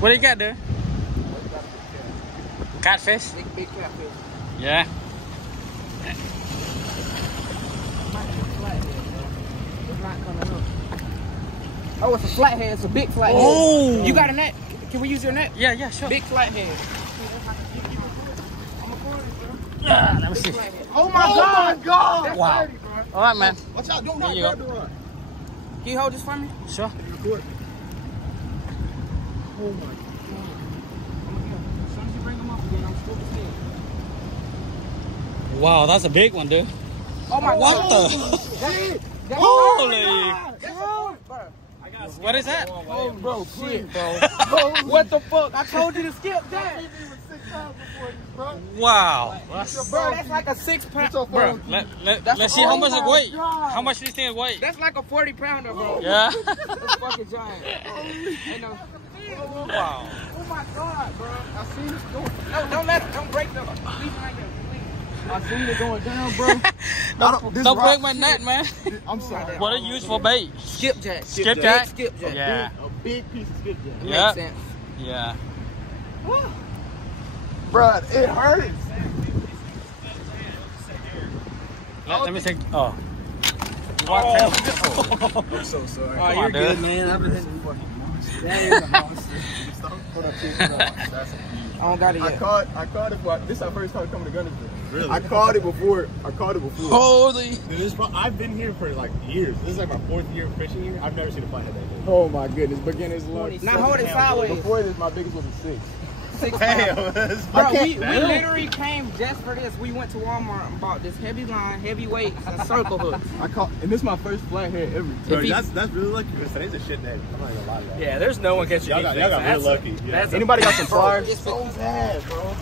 What do you got there? Catfish? Big catfish. Yeah. It's not coming up. Oh, it's a flathead. It's a big flathead. Oh! You got a net? Can we use your net? Yeah, sure. Big flathead. Let me see. Oh my God! God! Wow. 30, bro. All right, man. Watch out, don't There you grab go. the rod. Can you hold this for me? Sure. Record. Oh my God. As soon as you bring them up again, I'm still the Wow, that's a big one, dude. Oh my What God! the? Holy! That's What is that? Oh, bro, please, bro. What the fuck? I told you to skip that. Wow. Bro, that's like a 6 pound. Bro, let's see how much it weight. How much this thing weight? That's like a 40 pounder, bro. Yeah. That's fucking giant. Ain't no. Wow. Oh my God, bro. I seen it going. No, don't break them. Leave it like that. I seen it going down, bro. Don't break my net, man. I'm sorry. What are you used for bait? Skipjack. Skipjack? Skipjack. Yeah. A big piece of skipjack. Yeah. Makes sense. Yeah. Bruh, it hurts. Let me take. Oh. I'm so sorry. Oh, you're good, man. I've been hitting That is a monster. Hold up, Chief. That's a I don't got it I yet. caught it. This is our first time coming to Guntersville. Really? I caught it before. Holy. I've been here for like years. This is like my 4th year fishing here. I've never seen a flathead that big. Oh my goodness, beginner's luck. Now hold it sideways. Before this, my biggest was a 6. 6 Damn, pounds. that's Bro, we damn. literally came just for this. We went to Walmart and bought this heavy line, heavy weights, and circle hooks. And this is my first flathead ever. Bro, that's really lucky because today's a shit day. I'm not gonna lie to y'all. Yeah, there's no one catching Y'all got real lucky. Yeah. Anybody got some pliers? It's So bad, bro.